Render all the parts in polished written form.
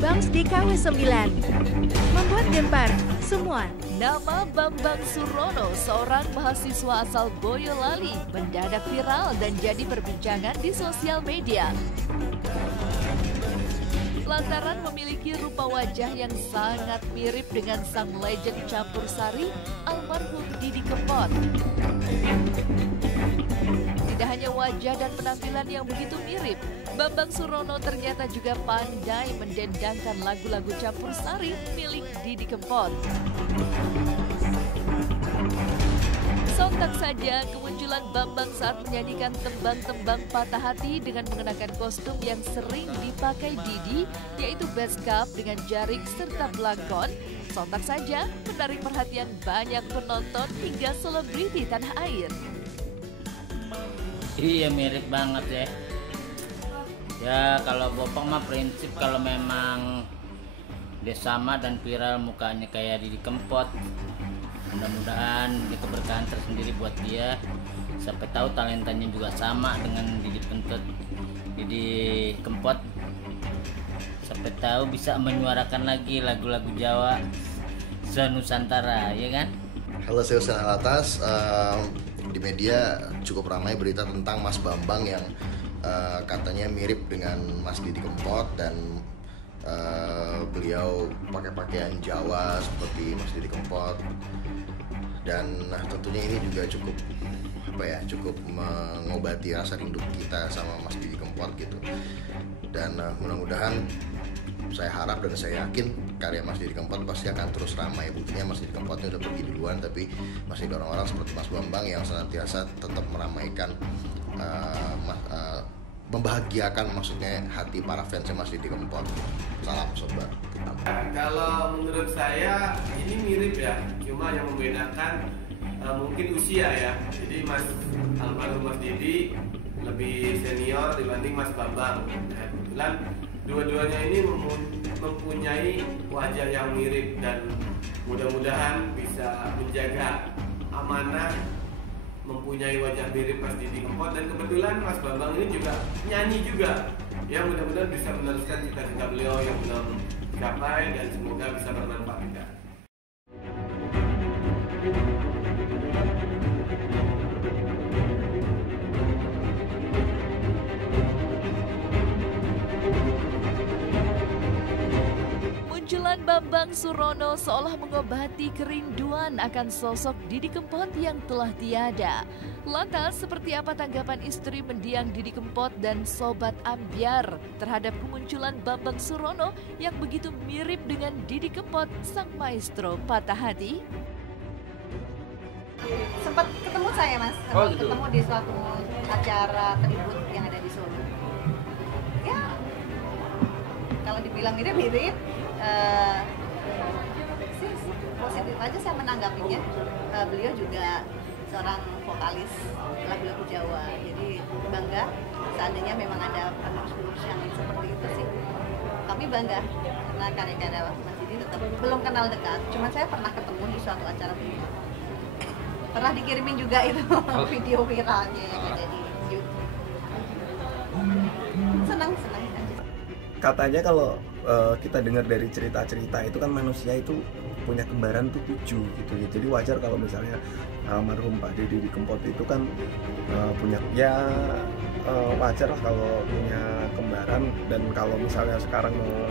Bangs di KW9 membuat gempar semua. Nama Bambang Surono, seorang mahasiswa asal Boyolali, mendadak viral dan jadi perbincangan di sosial media. Lantaran memiliki rupa wajah yang sangat mirip dengan sang legend campur sari, almarhum Didi Kempot. Tidak hanya wajah dan penampilan yang begitu mirip, Bambang Surono ternyata juga pandai mendendangkan lagu-lagu campur sari milik Didi Kempot. Sontak saja kemunculan Bambang saat menyanyikan tembang-tembang patah hati dengan mengenakan kostum yang sering dipakai Didi, yaitu base cap dengan jarik serta belangkon. Sontak saja menarik perhatian banyak penonton hingga selebriti tanah air. Iya, mirip banget ya. Ya kalau Bopang mah prinsip kalau memang dia sama dan viral mukanya kayak Didi Kempot, mudah-mudahan ini keberkahan tersendiri buat dia. Sampai tahu talentanya juga sama dengan Didi Kempot. Sampai tahu bisa menyuarakan lagi lagu-lagu Jawa se-Nusantara, ya kan? Halo, saya Hussein Alatas. Di media cukup ramai berita tentang Mas Bambang yang katanya mirip dengan Mas Didi Kempot dan beliau pakai pakaian Jawa seperti Mas Didi Kempot. Dan tentunya ini juga cukup mengobati rasa rindu kita sama Mas Didi Kempot gitu. Dan mudah-mudahan saya harap dan saya yakin karya Mas Didi Kempot pasti akan terus ramai. Buktinya Mas Didi Kempotnya udah pergi duluan, tapi masih ada orang-orang seperti Mas Bambang yang senantiasa tetap meramaikan, membahagiakan maksudnya hati para fansnya Mas Didi Kempot. Salam sobat. Kalau menurut saya ini mirip ya, cuma yang membedakan mungkin usia ya. Jadi almarhum Mas Didi lebih senior dibanding Mas Bambang. Kebetulan dua-duanya ini mempunyai wajah yang mirip dan mudah-mudahan bisa menjaga amanah mempunyai wajah mirip Mas Didi Kempot. Dan kebetulan Mas Bambang ini juga nyanyi juga, yang mudah-mudahan bisa meneruskan cita-cita beliau yang belum capai dan semoga bisa bermanfaat juga. Munculan Bambang Surono seolah mengobati kerinduan akan sosok Didi Kempot yang telah tiada. Lantas, seperti apa tanggapan istri mendiang Didi Kempot dan Sobat Ambyar terhadap kemunculan Bambang Surono yang begitu mirip dengan Didi Kempot, sang maestro patah hati? Sempat ketemu saya, Mas. Gitu. Ketemu di suatu acara tribut yang ada di Solo. Ya, kalau dibilang mirip-mirip, positif aja saya menanggapinya. Beliau juga seorang vokalis lagu-lagu Jawa, jadi bangga seandainya memang ada penerus-penerus yang seperti itu sih. Kami bangga karena karya-karya Mas Didi tetap belum kenal dekat, cuma saya pernah ketemu di suatu acara ini. Pernah dikirimin juga itu video viralnya yang ada di YouTube. Senang aja. Katanya kalau kita dengar dari cerita-cerita itu kan manusia itu punya kembaran tuh 7 gitu ya. Jadi wajar kalau misalnya almarhum Pak Didi Kempot itu kan punya wajar lah kalau punya kembaran. Dan kalau misalnya sekarang mau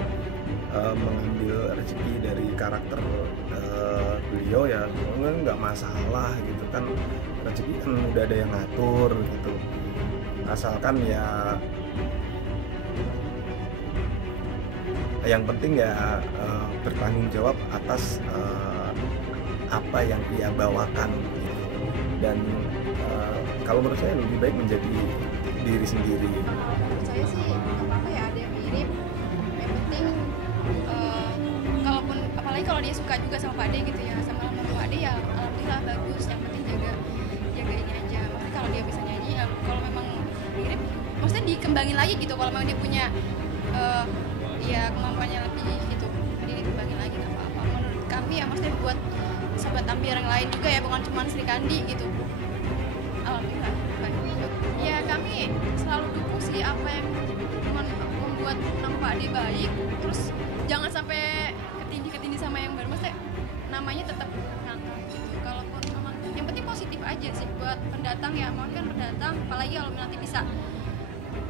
mengambil rezeki dari karakter beliau ya nggak masalah gitu kan, rezeki kan udah ada yang ngatur gitu, asalkan ya yang penting ya bertanggung jawab atas apa yang ia bawakan gitu. Dan kalau menurut saya lebih baik menjadi diri sendiri. Menurut saya sih nggak apa-apa ya, ada yang mirip, yang penting kalaupun apalagi kalau dia suka juga sama Pak D gitu ya, sama almarhum Pak D ya alhamdulillah bagus, yang penting jagain aja. Maksudnya kalau dia bisa nyanyi ya, kalau memang mirip maksudnya dikembangin lagi gitu, kalau memang dia punya ya kemampuannya lebih gitu, jadi dikembangin lagi nggak apa-apa menurut kami ya. Maksudnya buat Sobat Ambyar yang lain juga ya, bukan cuma Sri Kandi gitu. Alhamdulillah baik. Ya kami selalu dukung sih apa yang membuat nama Pak D baik, terus namanya tetap ngangkat gitu. Kalaupun memang yang penting positif aja sih buat pendatang ya, mau kan pendatang, apalagi kalau nanti bisa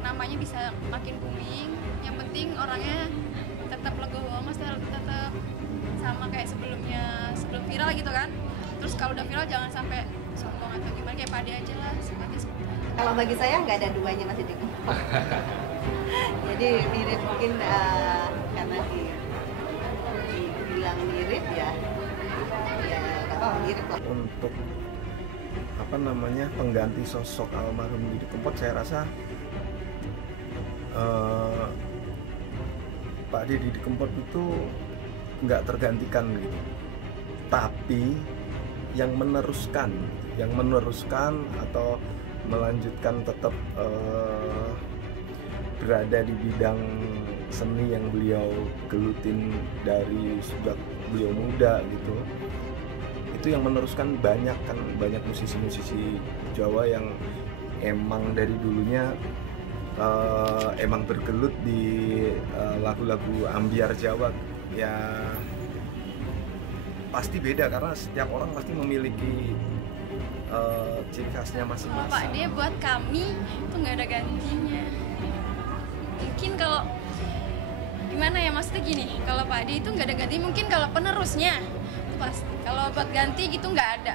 namanya bisa makin booming. Yang penting orangnya tetap legowo, maksudnya tetap sama kayak sebelum viral gitu kan. Terus kalau udah viral jangan sampai sombong atau gimana, kayak Pade aja lah seperti itu. Kalau bagi saya nggak ada duanya Mas Didi Kempot. Jadi mirip mungkin karena dibilang mirip ya nggak apa mirip lah. Untuk apa namanya pengganti sosok almarhum Didi Kempot, saya rasa Pak Didi Kempot itu nggak tergantikan gitu, tapi yang meneruskan atau melanjutkan tetap berada di bidang seni yang beliau gelutin dari sejak beliau muda gitu. Itu yang meneruskan banyak musisi-musisi Jawa yang emang dari dulunya emang bergelut di lagu-lagu ambyar Jawa ya. Pasti beda karena setiap orang pasti memiliki ciri khasnya Kalau masing-masing. Pak D buat kami itu nggak ada gantinya. Mungkin kalau gimana ya, maksudnya gini, kalau Pak D itu nggak ada ganti, mungkin kalau penerusnya itu pasti. Kalau buat ganti gitu nggak ada.